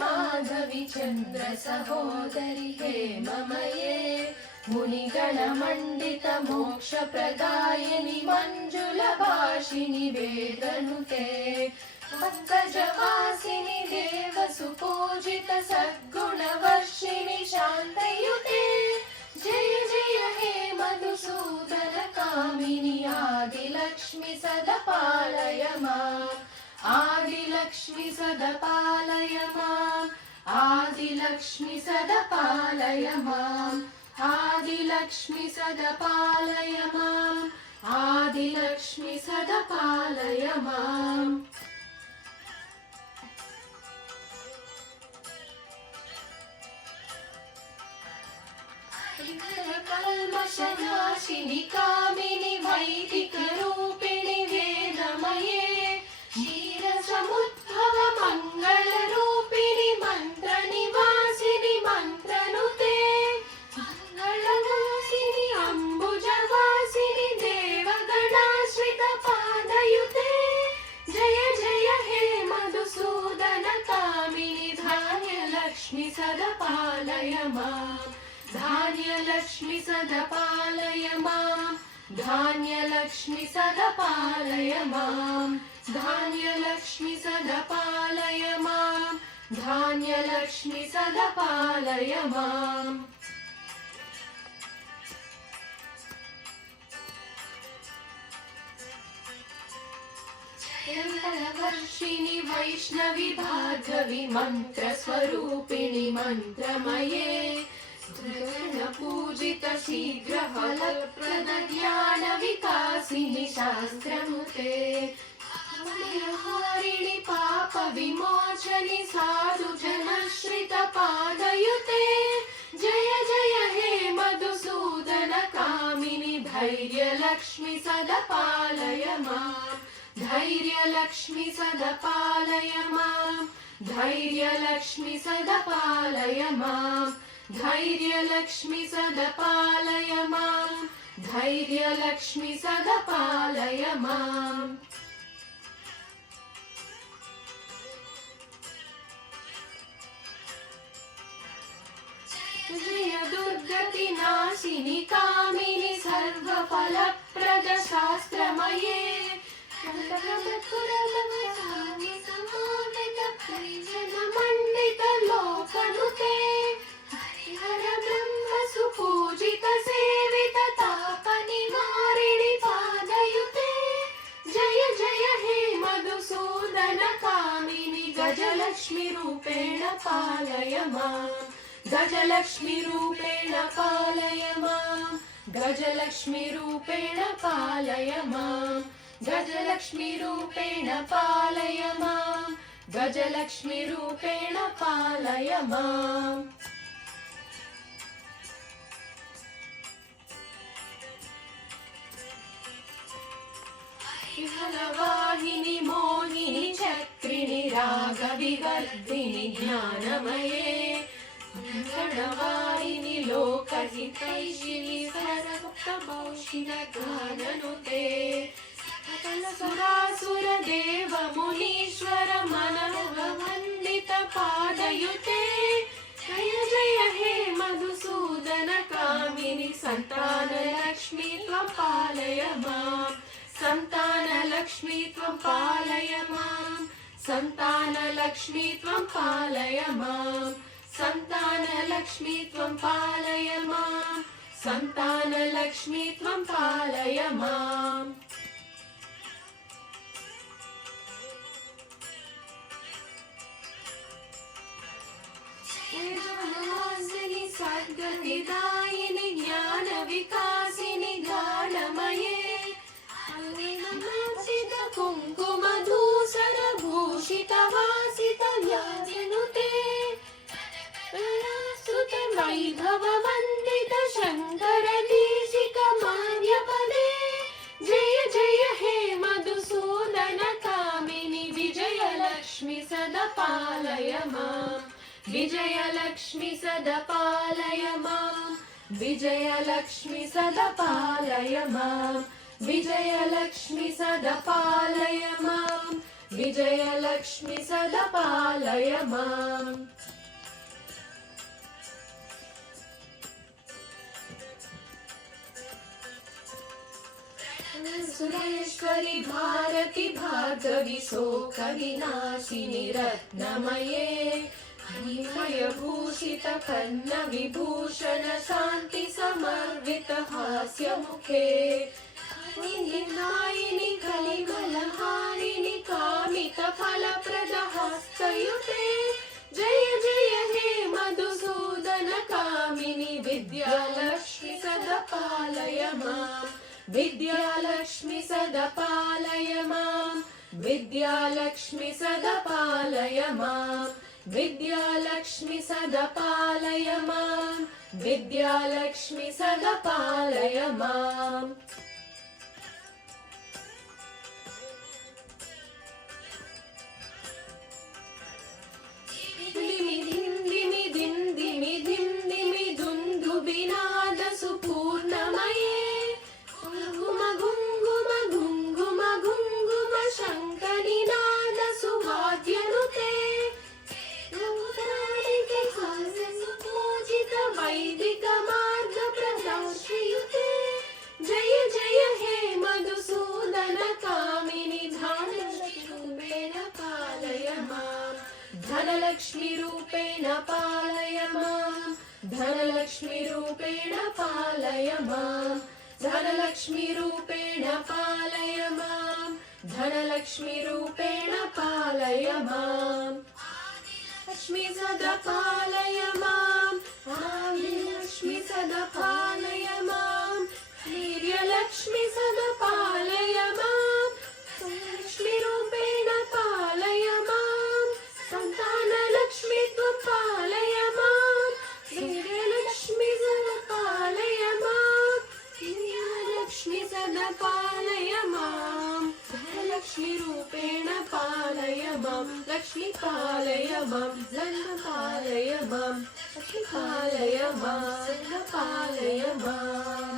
माधवी चंद्र सहोदरि हेममये मुनिगणमण्डित मोक्षप्रदायिनि मञ्जुलभाषिणि वेदनुते पंकजवासिनि देवसुपूजित सद्गुणवर्षिणि शान्तयुते जय जय हे मधुसूदन कामिनि आदिलक्ष्मि सदपालय माम् आदिलक्ष्मि सदपालय माम् आदिलक्ष्मि सदपालय माम् आदिलक्ष्मि सदपालय माम् आदिलक्ष्मि सदपालय माम् कल्मषनाशिनि कामिनि वैदिकरूपिणि वेदमये क्षीरसमुद्भव मङ्गलरूपिणि मन्त्रनिवासिनि मन्त्रनुते मङ्गलवासिनि अम्बुजवासिनि देवगणाश्रितपादयुते जय जय हे मधुसूदन कामिनि धान्यलक्ष्मि सदपालय माम् धान्यलक्ष्मि सदपालय माम् धान्यलक्ष्मि सदपालय माम् धान्यलक्ष्मि सदपालय माम् धान्यलक्ष्मि सदपालय माम् वर्षिणि वैष्णवि भार्गवि मन्त्रस्वरूपिणि मन्त्रमये पूजित शीघ्र फलप्रद ज्ञान विकासिनि शास्त्रनुते हारिणि पाप विमोचनि साधु जनश्रित पादयुते जय जय हे मधुसूदन कामिनि धैर्यलक्ष्मि सदपालय माम् धैर्यलक्ष्मि सदपालय माम् धैर्यलक्ष्मि सदपालय माम् धैर्यलक्ष्मि सदपालय माम् धैर्यलक्ष्मि सदपालय माम् जय दुर्गति नाशिनि कामिनि सर्वफलप्रद शास्त्रमये समावित परिजन मण्डित लोकनुते हर ब्रह्म सुपूजित सेवित तापनिवारिणि पादयुते जय जय हे मधुसूदन कामिनि गजलक्ष्मि रूपेण पालय माम् गजलक्ष्मि रूपेण पालय माम् गजलक्ष्मि रूपेण पालय माम् गजलक्ष्मि रूपेण पालय माम् गजलक्ष्मि रूपेण पालय माम् फलवाहिनि मोहिनि चक्रिणि रागविवर्धिनि ज्ञानमये गणवारिणि लोकहितैषिणि सरमुक्तमौषिणगाननुते सुरासुर देव मुनीश्वर मनोवन्दित पादयुते जय जय हे मधुसूदन कामिनि संतानलक्ष्मी त्वं पालय माम् संतानलक्ष्मी त्वं पालय माम् संतानलक्ष्मी त्वं पालय माम् संतानलक्ष्मी त्वं पालय माम् संतानलक्ष्मी त्वं पालय माम् सद्गतिदायिनि ज्ञान विकासिनि गानमये कुङ्कुमधूसर भूषित वासित व्याजनुते सुत वैभव वन्दित शङ्कर देशिक मान्यपदे जय जय हे मधुसूदन कामिनि विजयलक्ष्मि सदपालय माम् विजयलक्ष्मि सदपालय माम् विजयलक्ष्मि सदपालय माम् विजयलक्ष्मि सदपालय माम् विजयलक्ष्मी सदा पालय माम्। सुरेश्वरि भारति भार्गवि शोकविनाशिनि रत्नमये मणिमयभूषित कर्णविभूषण शान्ति समर्वित हास्यमुखे नायिनि कलिमलहारिणि कामित फलप्रद हस्तयुते जय जय हे मधुसूदन कामिनि विद्यालक्ष्मी सदा पालय माम्। विद्यालक्ष्मी सदा पालय माम्। विद्यालक्ष्मी सदा पालय माम्। विद्यालक्ष्मी सदा पालय माम्। विद्यालक्ष्मी सदा पालय माम्। दिमि धिं दिमि धिं दिमि धिं दिमि दुन्दुभिनाद सुपूर्णमये घुम घुङ्घुम घुङ्घुम घुङ्घुम शङ्खनिनाद सुवाद्यनुते पूजित वैदिक मार्ग प्रदर्शयुते जय जय हे मधुसूदन कामिनि धनलक्ष्मीरूपेण पालय माम्। धनलक्ष्मीरूपेण पालय माम्। धनलक्ष्मीरूपेण पालय माम्। धनलक्ष्मीरूपेण पालय माम्। धनलक्ष्मीरूपेण पालय माम्। लक्ष्मी सदा पालय माम्। आदिलक्ष्मी सदा पालय माम्। वीर्यलक्ष्मी सदा पालय माम्। लक्ष्मीरूपेण पालय माम्। सन्तानलक्ष्मी त्वं पालय माम्। वीर्यलक्ष्मी सदा पालय माम्। लक्ष्मी सदा पालय माम्। धनलक्ष्मीरूपेण पालय माम्। लक्ष्मी पालय माम्। धन पालय माम्। लक्ष्मी पालय माम्। धन पालय माम्।